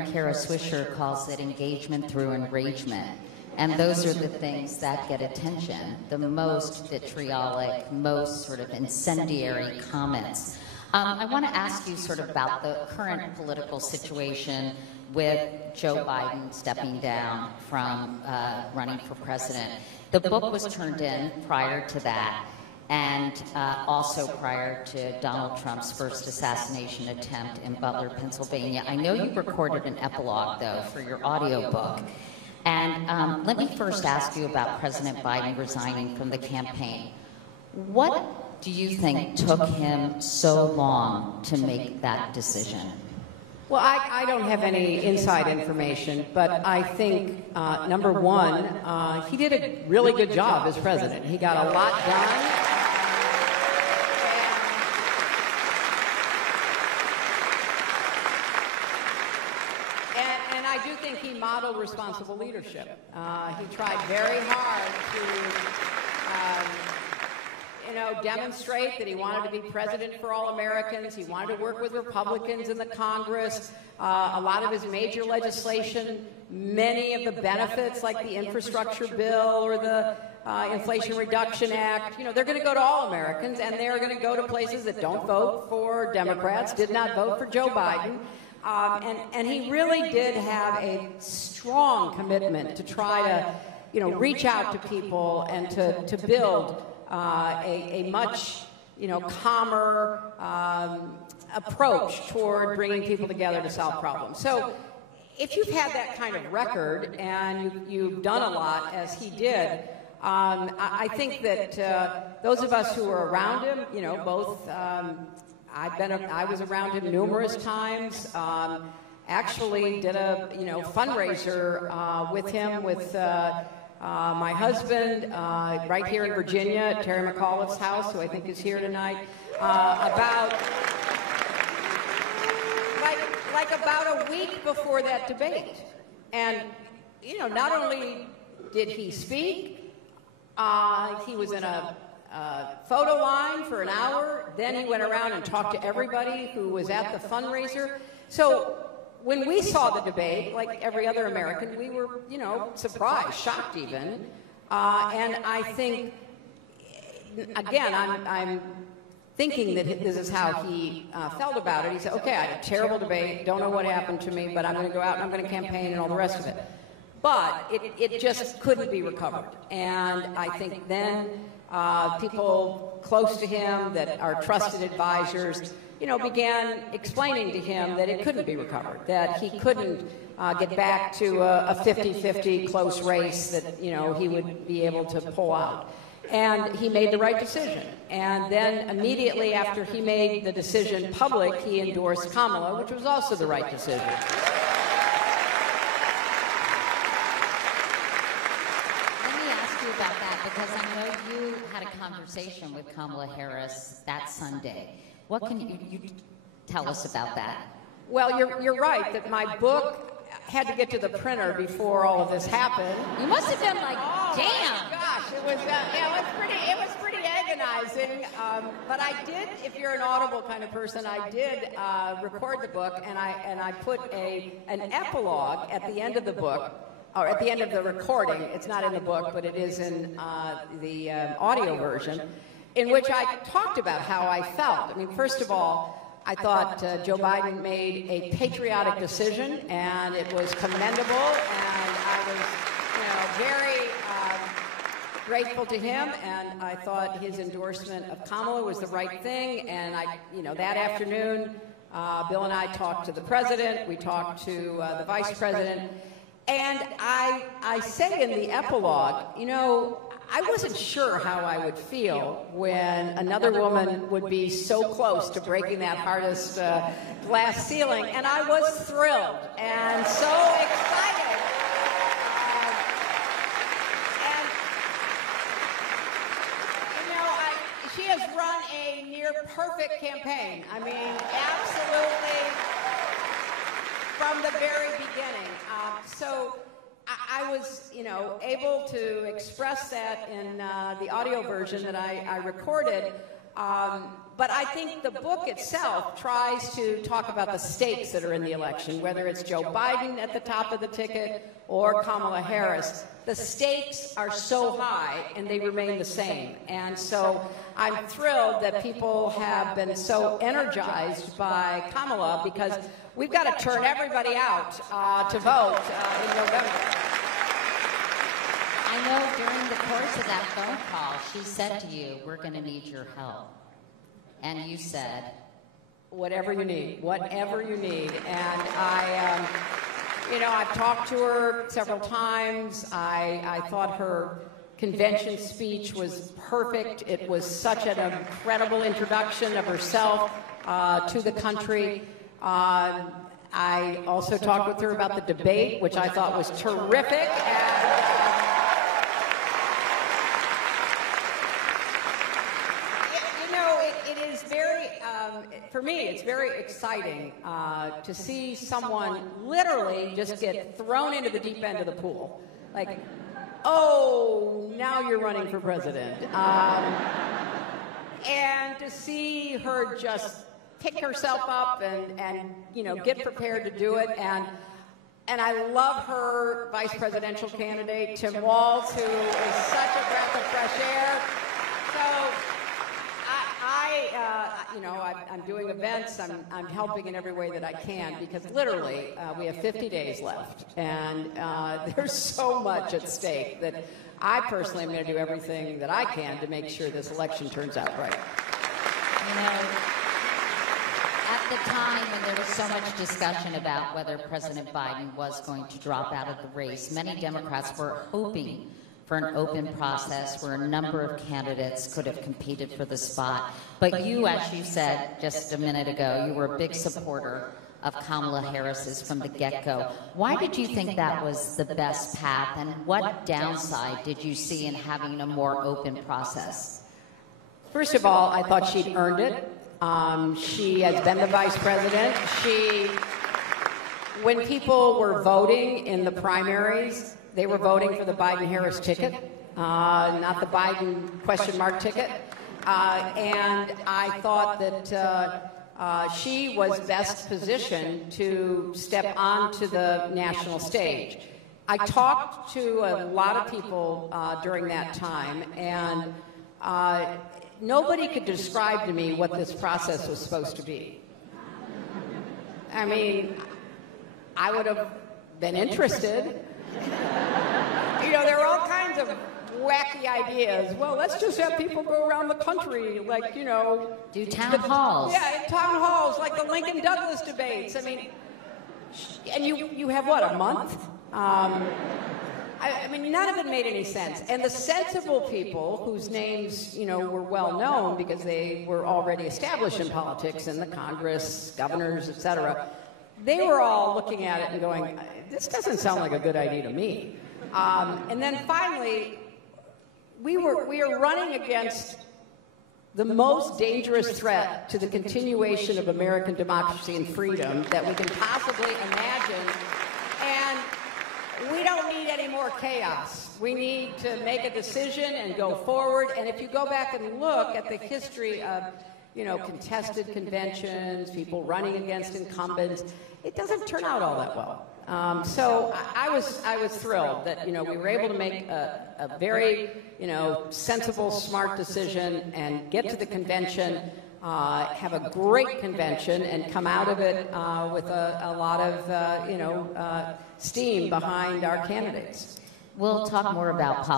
friend Kara Swisher calls it engagement through enragement. And those are the things that get attention, the most vitriolic, most sort of incendiary comments. I want to ask you sort of about the current political situation with Joe Biden stepping down from running for president. The book was turned in prior to that, and also prior to Donald Trump's first assassination attempt in Butler, Pennsylvania. I know you recorded an epilogue, though, for your audiobook. And let me first ask you about President Biden resigning from the campaign. What do you think took him so long to make that decision? Well, I don't have any inside information, but I think, number one, he did a really good job as president. He got a lot done. And I do think he modeled responsible leadership. He tried very hard to demonstrate that he wanted to be president for all Americans. He wanted to work with Republicans in the Congress. A lot of his major legislation, many of the benefits like the infrastructure bill or the Inflation Reduction Act, they're going to go to all Americans, and they're going to go to places that don't vote for Democrats, did not vote for Joe Biden. And he really did have a strong commitment to try to, reach out to people and to build a much, calmer approach toward bringing people together to solve problems. So if you've had that kind of record and you've done a lot, as he did, I think that those of us who were around him, both I was around him numerous times. Actually did a fundraiser with him with my husband right here in Virginia at Terry McAuliffe's house, who I think is here tonight, about about a week before that debate. And not only did he speak, he was in a photo line for an hour. Then he went around and talked to everybody who was at the fundraiser. So when we saw the debate, like every other American, we were, surprised, shocked even. And I think, again, I'm thinking that this is how he felt about it. He said, okay, I had a terrible debate, don't know what happened to me, but I'm going to go out and I'm going to campaign and all the rest of it. But it just couldn't be recovered. And I think then people close to him that are trusted advisors, began explaining to him that it couldn't be recovered, that he couldn't get back to a 50-50 close race that, he would be able to pull out. And he made the right decision. And then immediately after he made the decision public, he endorsed Kamala, which was also the right decision. About that, because I know you had a conversation with Kamala Harris that Sunday. What can you tell us about that? Well, you're right that my book had to get to the printer before all of this happened. You must have been like, damn. Gosh, it was pretty agonizing. But I did, if you're an Audible kind of person, I did record the book, and I put an epilogue at the end of the book. Or at the end of the recording. It's not in the book, but it is in the audio version, in which I talked about how I felt. I mean, first of all, I thought Joe Biden made a patriotic decision, and it was commendable, and I was, very grateful to him, and I thought his endorsement of Kamala was the right thing, and that afternoon, Bill and I talked to the president, we talked to the vice president, and I say in the epilogue, I wasn't sure how I would feel when another woman would be so close to breaking that hardest glass ceiling, and I was thrilled and so excited. She has run a near-perfect campaign. I mean, absolutely. From the very beginning. So I was, able to express that in the audio version that I recorded. But But I think the book itself tries to talk about the stakes that are in the election, whether it's Joe Biden at the top of the ticket or Kamala Harris. The stakes are so high, and they remain the same. And so I'm thrilled that people have been so energized by Kamala, because we've got to turn everybody out to vote in November. I know during the course of that phone call, she said to you, "We're going to need your help." And you said, "Whatever you need, whatever you need." And I've talked to her several times. I thought her convention speech was perfect. It was such an incredible introduction of herself to the country. I also talked with her about the debate, which I thought was terrific. For me, it's very exciting to see someone literally just get thrown into the deep end of the pool. Like, oh, now you're running for president. And to see her just pick herself up and get prepared to do it. And I love her vice presidential candidate, Tim Walz, who is such a breath of fresh air. So I'm doing events. I'm helping in every way that I can, because literally we have 50 days left, and there's so much at stake that I personally am going to do everything that I can to make sure this election turns out right. At the time when there was so much discussion about whether President Biden was going to drop out of the race, many Democrats were hoping for an open process where a number of candidates could have competed for the spot. But you, as you said just a minute ago, you were a big supporter of Kamala Harris's from the get-go. Why did you think that was the best path, and what downside did you see in having a more open process? First of all, I thought she'd earned it. She has been the vice president. When people were voting in the primaries, they were voting for the Biden-Harris ticket, not the Biden question mark ticket. And I thought that she was best positioned to step onto the national stage. I talked to a lot of people during that time, and nobody could describe to me what this process was supposed to be. I mean, I would have been interested. There are all kinds of wacky ideas. Well, let's just have people go around the country, like, do town halls. Yeah, town halls, like the Lincoln Douglas debates. I mean, and you have what, a month? I mean, none of it made any sense. And the sensible people whose names, were well known because they were already established in politics, in the Congress, governors, etc., they were all looking at it and going, this doesn't sound like a good idea to me. And then finally, we are running against the most dangerous threat to the continuation of American democracy and freedom that we can possibly imagine. And we don't need any more chaos. We need to make a decision and go forward. And if you go back and look at the history of contested conventions, people running against incumbents, it doesn't turn out all that well. So I was thrilled that we were able to make a very sensible, smart decision and get to the convention, have a great convention, and come out of it with a lot of steam behind our candidates. We'll talk more about politics.